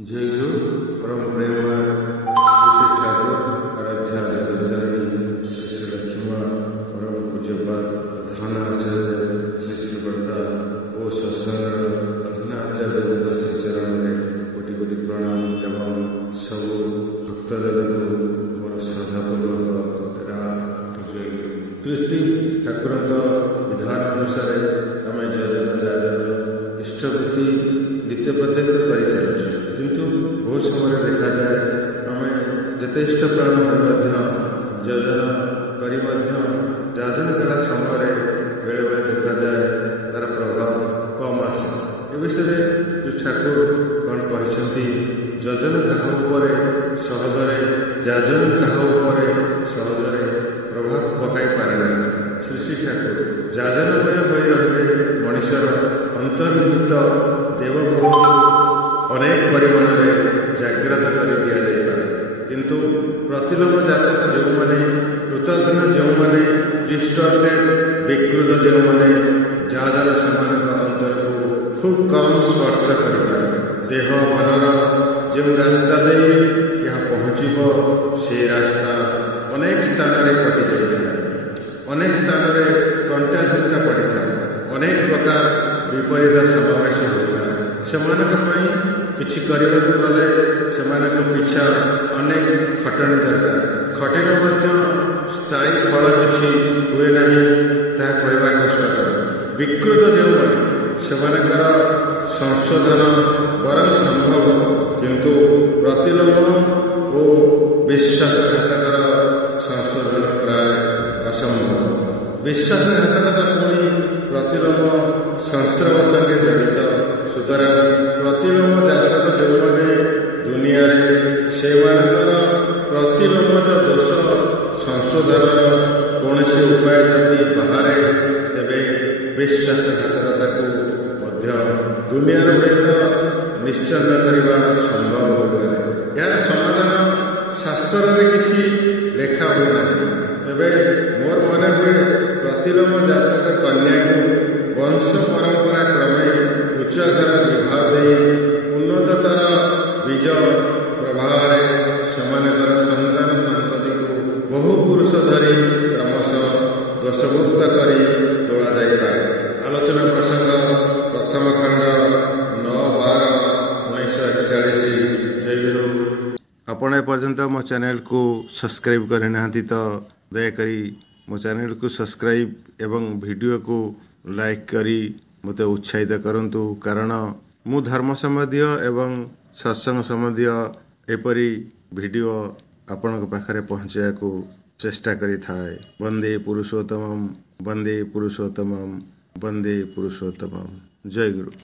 जय गुरु परम प्रेममय श्री ठाकुर आराध्या जगज्जननी श्री श्री लक्ष्मा परम पूज्यपाद प्रधान आचार्य श्री श्री बर्दा ओ सत्संग प्रधान आचार्य श्री चरण में कोटि कोटि प्रणाम एवं सब भक्तजन को मोर श्रद्धापूर्वक जय गुरु श्री ठाकुर विधान अनुसार आम जजन जाजन इष्टवृत्ति नित्य प्रत्येक कर चलुँ किंतु बहुत समय देखा जाए आम जिते इष्ट प्राण योजन कर जाजन कला समय बेले बेले देखा जाए तार प्रभाव कम आसे ए विषय जो ठाकुर कौन कहते जजन क्या सहजरे जाजन क्या सहजरे प्रभाव पकाई पारे ना श्री श्री ठाकुर जाजनमय हो रहे मनुष्यर अंतर्निहित देवभाव अनेक परिमाण में जाग्रत कर दि जाए किंतु प्रतिलोम जातक जो मैंने कृतज्ञ जो मैंने डिस्टर्टेड विकृत जो मैंने जाजन समान अंतर को खूब कम स्पर्श कर देह मनर जो रास्ता दे यहाँ पहुँचब से रास्ता अनेक स्थान में कटि जाए अनेक स्थान में कंटा झुंटा पड़ी था अनेक प्रकार विपरीत समावेश होता है से किछि करबाकू गले सेमानक पिछा अनेक खटणी दरकार खटणी मध्य स्थायी फल किछि हुए नहीं ताहा कहबा कष्टकर विकृत जो सेमानकर संशोधन बरं संभव किंतु प्रतिलोम ओ विश्वासघातकर संशोधन प्राय असंभव विश्वासघातकता पुणी प्रतिलोम संस्रव संगे जड़ित सुतरां प्रतिलोम जातक जो मैंने दुनिया से प्रतिलोमज दोष संशोधन कौन से उपाय जदि बाहर तेरे विश्वासघातकता को दुनिया सहित निश्चय करने संभव होगा यार समाधान शास्त्र में किसी लेखा हुए तेरे मोर मन हुए प्रतिलोम जातक कन्या को वंश परंपरा क्रमे उच्च घर विवाह दे उन्नततर बीज प्रभाव सेमानकर संतान संतति को बहु पुरुष धरी क्रमशः दोषमुक्त कर तोड़ा जाए आलोचना प्रसंग प्रथम खंड 9/12/1941 जय गुरु आपण एपर्यंत मो चैनल को सब्सक्राइब करे नाहंती तो दयाकरी मो चैनल को सब्सक्राइब एवं वीडियो को लाइक करी मते उत्साहित करंतु कारण मु धर्म संबंधी एवं सत्संग संबंधी एपरी वीडियो आपण पाखरे पहुँचा को चेष्टा करी थाए वंदे पुरुषोत्तमम वंदे पुरुषोत्तमम वंदे पुरुषोत्तमम जय गुरु।